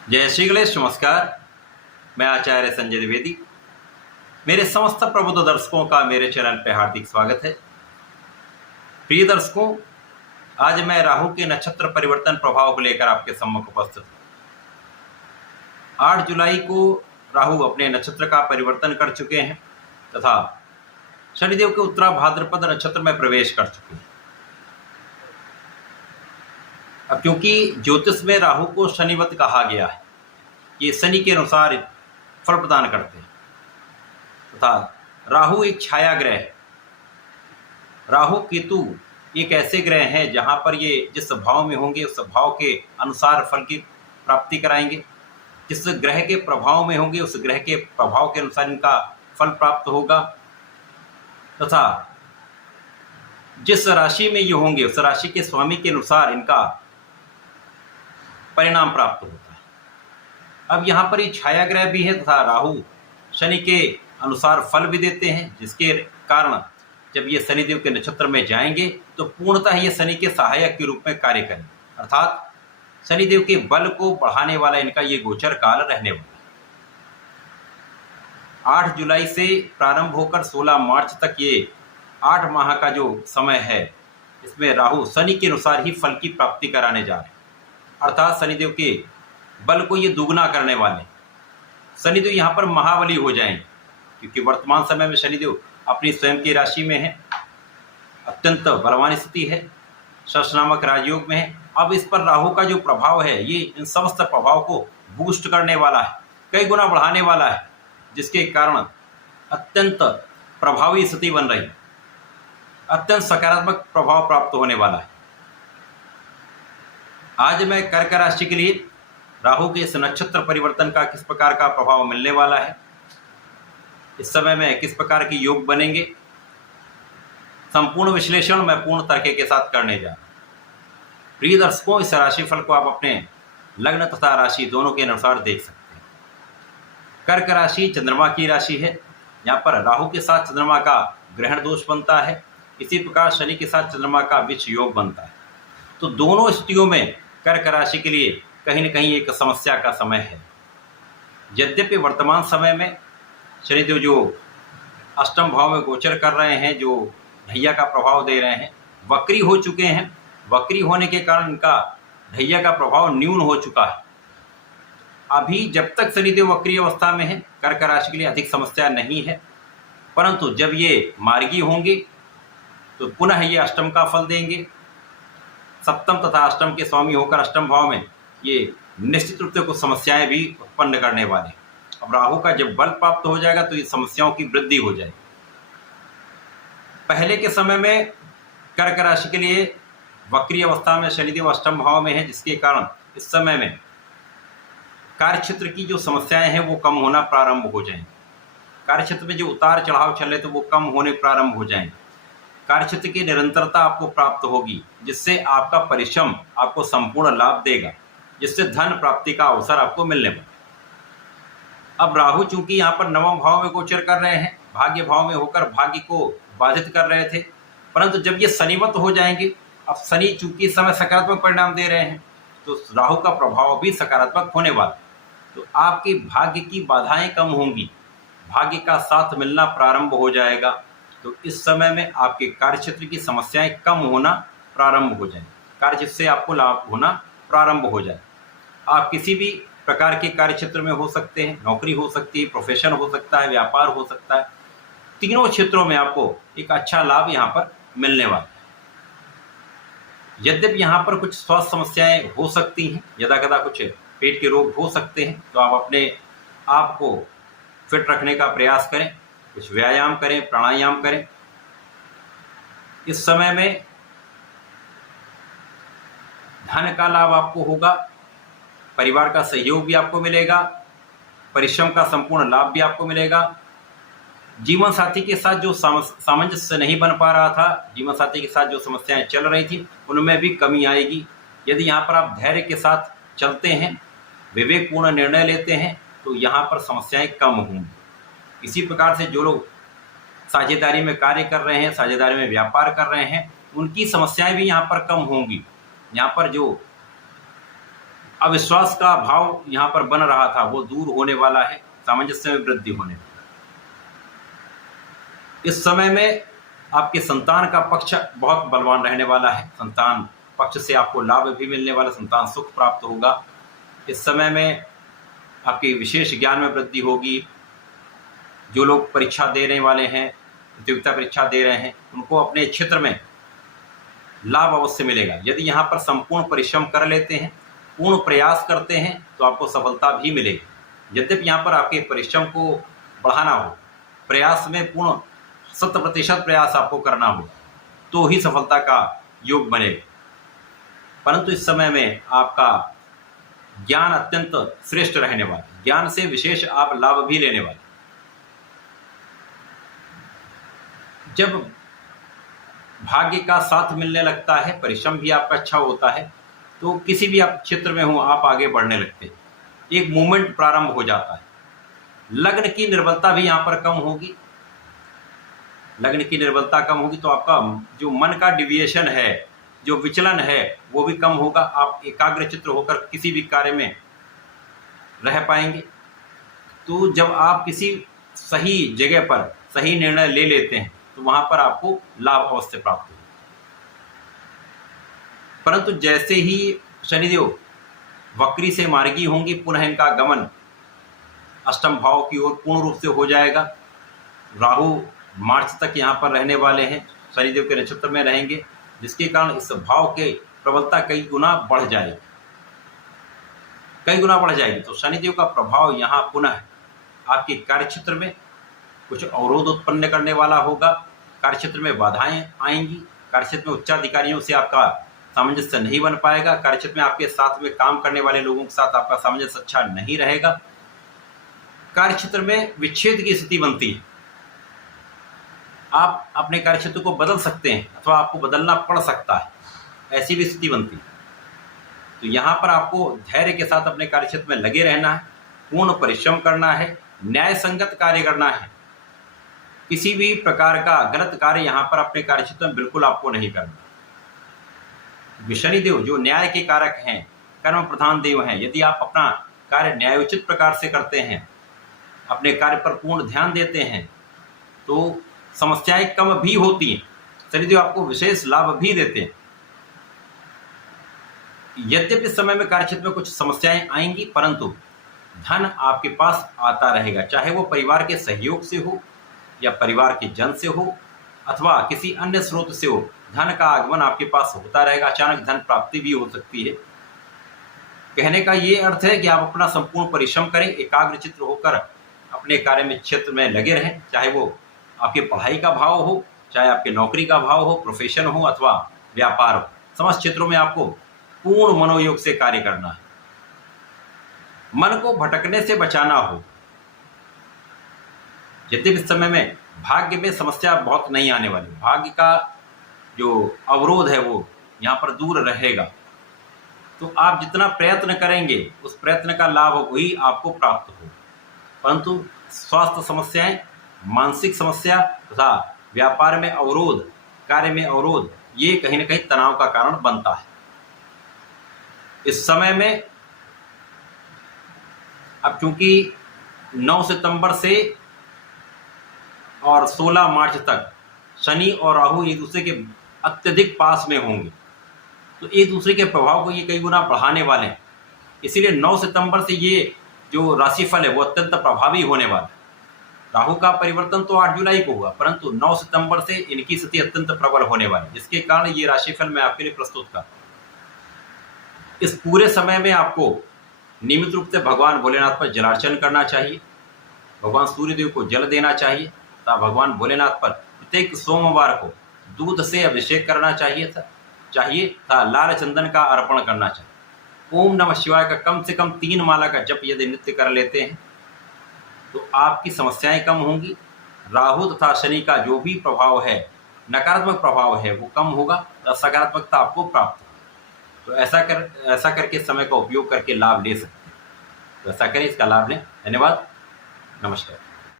जय श्री गणेश। नमस्कार। मैं आचार्य संजय द्विवेदी। मेरे समस्त प्रबुद्ध दर्शकों का मेरे चैनल पर हार्दिक स्वागत है। प्रिय दर्शकों, आज मैं राहु के नक्षत्र परिवर्तन प्रभाव को लेकर आपके सम्मुख उपस्थित हूँ। 8 जुलाई को राहु अपने नक्षत्र का परिवर्तन कर चुके हैं तथा शनिदेव के उत्तरा भाद्रपद नक्षत्र में प्रवेश कर चुके हैं। अब क्योंकि ज्योतिष में राहु को शनिवत कहा गया है, ये शनि के अनुसार फल प्रदान करते हैं तथा राहु एक छाया ग्रह है। राहु केतु एक ऐसे ग्रह हैं जहां पर ये जिस भाव में होंगे उस भाव के अनुसार फल की प्राप्ति कराएंगे। जिस ग्रह के प्रभाव में होंगे उस ग्रह के प्रभाव के अनुसार इनका फल प्राप्त होगा तथा जिस राशि में ये होंगे उस राशि के स्वामी के अनुसार इनका परिणाम प्राप्त होता है। अब यहाँ पर ये छाया ग्रह भी है तथा राहु शनि के अनुसार फल भी देते हैं, जिसके कारण जब ये शनिदेव के नक्षत्र में जाएंगे तो पूर्णतः ये शनि के सहायक के रूप में कार्य करेंगे, अर्थात शनिदेव के बल को बढ़ाने वाला इनका ये गोचर काल रहने वाला है। 8 जुलाई से प्रारंभ होकर 16 मार्च तक ये 8 माह का जो समय है, इसमें राहु शनि के अनुसार ही फल की प्राप्ति कराने जा रहे हैं, अर्थात शनिदेव के बल को ये दुगना करने वाले। शनिदेव यहाँ पर महाबली हो जाएंगे, क्योंकि वर्तमान समय में शनिदेव अपनी स्वयं की राशि में है, अत्यंत बलवान स्थिति है, शश नामक राजयोग में है। अब इस पर राहु का जो प्रभाव है ये इन समस्त प्रभाव को बूस्ट करने वाला है, कई गुना बढ़ाने वाला है, जिसके कारण अत्यंत प्रभावी स्थिति बन रही है, अत्यंत सकारात्मक प्रभाव प्राप्त होने वाला है। आज मैं कर्क राशि के लिए राहु के इस नक्षत्र परिवर्तन का किस प्रकार का प्रभाव मिलने वाला है, इस समय में किस प्रकार के योग बनेंगे, संपूर्ण विश्लेषण मैं पूर्ण तर्क के साथ करने जा रहा हूं। प्रिय दर्शकों, इस राशिफल को आप अपने लग्न तथा राशि दोनों के अनुसार देख सकते हैं। कर्क राशि चंद्रमा की राशि है, यहाँ पर राहु के साथ चंद्रमा का ग्रहण दोष बनता है, इसी प्रकार शनि के साथ चंद्रमा का विष योग बनता है। तो दोनों स्थितियों में कर्क राशि के लिए कहीं न कहीं एक समस्या का समय है। यद्यपि वर्तमान समय में शनिदेव जो अष्टम भाव में गोचर कर रहे हैं, जो ढैया का प्रभाव दे रहे हैं, वक्री हो चुके हैं। वक्री होने के कारण इनका ढैया का प्रभाव न्यून हो चुका है। अभी जब तक शनिदेव वक्री अवस्था में है, कर्क राशि के लिए अधिक समस्या नहीं है, परंतु जब ये मार्गी होंगे तो पुनः ये अष्टम का फल देंगे। सप्तम तथा अष्टम के स्वामी होकर अष्टम भाव में ये निश्चित रूप से कुछ समस्याएं भी उत्पन्न करने वाले हैं। अब राहु का जब बल प्राप्त हो जाएगा तो ये समस्याओं की वृद्धि हो जाएगी। पहले के समय में कर्क राशि के लिए वक्री अवस्था में शनिदेव अष्टम भाव में है, जिसके कारण इस समय में कार्यक्षेत्र की जो समस्याएं हैं वो कम होना प्रारंभ हो जाएंगी। कार्यक्षेत्र में जो उतार चढ़ाव चल रहे थे वो कम होने प्रारंभ हो जाएंगे। कार्यक्षेत्र की निरंतरता आपको प्राप्त होगी, जिससे आपका परिश्रम आपको संपूर्ण लाभ देगा, जिससे धन प्राप्ति का अवसर आपको मिलने वाला। अब राहु चूंकि यहाँ पर नवम भाव में गोचर कर रहे हैं, भाग्य भाव में होकर भाग्य को बाधित कर रहे थे, परंतु जब ये शनिवत हो जाएंगे, अब शनि चूंकि इस समय सकारात्मक परिणाम दे रहे हैं तो राहु का प्रभाव भी सकारात्मक होने वाला, तो आपके भाग्य की बाधाएं कम होंगी, भाग्य का साथ मिलना प्रारंभ हो जाएगा। तो इस समय में आपके कार्यक्षेत्र की समस्याएं कम होना प्रारंभ हो जाएंगी, कार्यक्षेत्र से आपको लाभ होना प्रारंभ हो जाए। आप किसी भी प्रकार के कार्यक्षेत्र में हो सकते हैं, नौकरी हो सकती है, प्रोफेशन हो सकता है, व्यापार हो सकता है, तीनों क्षेत्रों में आपको एक अच्छा लाभ यहाँ पर मिलने वाला है। यद्यपि यहाँ पर कुछ स्वास्थ्य समस्याएं हो सकती हैं, यदा कदा कुछ पेट के रोग हो सकते हैं, तो आप अपने आप को फिट रखने का प्रयास करें, कुछ व्यायाम करें, प्राणायाम करें। इस समय में धन का लाभ आपको होगा, परिवार का सहयोग भी आपको मिलेगा, परिश्रम का संपूर्ण लाभ भी आपको मिलेगा। जीवन साथी के साथ जो सामंजस्य नहीं बन पा रहा था, जीवन साथी के साथ जो समस्याएं चल रही थी, उनमें भी कमी आएगी। यदि यहाँ पर आप धैर्य के साथ चलते हैं, विवेकपूर्ण निर्णय लेते हैं, तो यहाँ पर समस्याएं कम होंगी। इसी प्रकार से जो लोग साझेदारी में कार्य कर रहे हैं, साझेदारी में व्यापार कर रहे हैं, उनकी समस्याएं भी यहाँ पर कम होंगी। यहाँ पर जो अविश्वास का भाव यहाँ पर बन रहा था वो दूर होने वाला है, सामंजस्य में वृद्धि होने वाली। इस समय में आपके संतान का पक्ष बहुत बलवान रहने वाला है। संतान पक्ष से आपको लाभ भी मिलने वाला, संतान सुख प्राप्त होगा। इस समय में आपके विशेष ज्ञान में वृद्धि होगी। जो लोग परीक्षा देने वाले हैं, प्रतियोगिता परीक्षा दे रहे हैं, उनको अपने क्षेत्र में लाभ अवश्य मिलेगा। यदि यहाँ पर संपूर्ण परिश्रम कर लेते हैं, पूर्ण प्रयास करते हैं, तो आपको सफलता भी मिलेगी। यद्यपि यहाँ पर आपके परिश्रम को बढ़ाना हो, प्रयास में पूर्ण 100% प्रयास आपको करना हो, तो ही सफलता का योग बनेगा। परंतु इस समय में आपका ज्ञान अत्यंत श्रेष्ठ रहने वाला, ज्ञान से विशेष आप लाभ भी लेने वाले। जब भाग्य का साथ मिलने लगता है, परिश्रम भी आपका अच्छा होता है, तो किसी भी आप क्षेत्र में हो आप आगे बढ़ने लगते हैं, एक मूवमेंट प्रारंभ हो जाता है। लग्न की निर्बलता भी यहाँ पर कम होगी। लग्न की निर्बलता कम होगी तो आपका जो मन का डिविएशन है, जो विचलन है, वो भी कम होगा। आप एकाग्रचित्त होकर किसी भी कार्य में रह पाएंगे। तो जब आप किसी सही जगह पर सही निर्णय ले लेते हैं तो वहां पर आपको लाभ अवश्य प्राप्त होगा। परंतु जैसे ही शनिदेव वक्री से मार्गी होंगी, पुनः इनका गमन अष्टम भाव की ओर पूर्ण रूप से हो जाएगा। राहु मार्च तक यहाँ पर रहने वाले हैं, शनिदेव के नक्षत्र में रहेंगे, जिसके कारण इस भाव के प्रबलता कई गुना बढ़ जाएगी, कई गुना बढ़ जाएगी। तो शनिदेव का प्रभाव यहाँ पुनः आपके कार्यक्षेत्र में कुछ अवरोध उत्पन्न करने वाला होगा। कार्यक्षेत्र में बाधाएं आएंगी। कार्यक्षेत्र में उच्चाधिकारियों से आपका सामंजस्य नहीं बन पाएगा। कार्यक्षेत्र में आपके साथ में काम करने वाले लोगों के साथ आपका सामंजस्य अच्छा नहीं रहेगा। कार्यक्षेत्र में विच्छेद की स्थिति बनती है। आप अपने कार्यक्षेत्र को बदल सकते हैं अथवा आपको बदलना पड़ सकता है, ऐसी भी स्थिति बनती है। तो यहाँ पर आपको धैर्य के साथ अपने कार्यक्षेत्र में लगे रहना है, पूर्ण परिश्रम करना है, न्याय संगत कार्य करना है। किसी भी प्रकार का गलत कार्य यहाँ पर अपने कार्यक्षेत्र में बिल्कुल आपको नहीं करना। शनिदेव जो न्याय के कारक हैं, कर्म प्रधान देव हैं, यदि आप अपना कार्य न्यायोचित प्रकार से करते हैं, अपने कार्य पर पूर्ण ध्यान देते हैं, तो समस्याएं कम भी होती हैं। शनिदेव आपको विशेष लाभ भी देते हैं। यद्यपि इस समय में कार्यक्षेत्र में कुछ समस्याएं आएंगी, परंतु धन आपके पास आता रहेगा, चाहे वो परिवार के सहयोग से हो या परिवार के जन से हो अथवा किसी अन्य स्रोत से हो। धन का आगमन आपके पास होता रहेगा। अचानक धन प्राप्ति भी हो सकती है। कहने का ये अर्थ है कि आप अपना संपूर्ण परिश्रम करें, एकाग्रचित्त होकर अपने कार्य में क्षेत्र में लगे रहें, चाहे वो आपकी पढ़ाई का भाव हो, चाहे आपके नौकरी का भाव हो, प्रोफेशन हो अथवा व्यापार हो। समस्त क्षेत्रों में आपको पूर्ण मनोयोग से कार्य करना है। मन को भटकने से बचाना हो। यद्यपि इस समय में भाग्य में समस्या बहुत नहीं आने वाली, भाग्य का जो अवरोध है वो यहाँ पर दूर रहेगा। तो आप जितना प्रयत्न करेंगे उस प्रयत्न का लाभ वही आपको प्राप्त हो। परंतु स्वास्थ्य समस्याएं, मानसिक समस्या तथा व्यापार में अवरोध, कार्य में अवरोध, ये कहीं ना कहीं तनाव का कारण बनता है। इस समय में अब चूंकि 9 सितंबर से और 16 मार्च तक शनि और राहु एक दूसरे के अत्यधिक पास में होंगे, तो एक दूसरे के प्रभाव को ये कई गुना बढ़ाने वाले हैं। इसीलिए 9 सितंबर से ये जो राशिफल है वो अत्यंत प्रभावी होने वाला है। राहु का परिवर्तन तो 8 जुलाई को हुआ, परंतु 9 सितंबर से इनकी स्थिति अत्यंत प्रबल होने वाली, जिसके कारण ये राशिफल मैं आपके लिए प्रस्तुत कर। इस पूरे समय में आपको नियमित रूप से भगवान भोलेनाथ पर जलार्चन करना चाहिए, भगवान सूर्यदेव को जल देना चाहिए तथा भगवान भोलेनाथ पर प्रत्येक सोमवार को दूध से अभिषेक करना चाहिए तथा लाल चंदन का अर्पण करना चाहिए। ओम नमः शिवाय का कम से कम 3 माला का जप यदि नित्य कर लेते हैं तो आपकी समस्याएं कम होंगी। राहु तथा शनि का जो भी प्रभाव है, नकारात्मक प्रभाव है, वो कम होगा, सकारात्मकता आपको प्राप्त होगी। तो ऐसा करके समय का उपयोग करके लाभ ले सकते हैं। तो ऐसा करें, इसका लाभ लें। धन्यवाद, नमस्कार।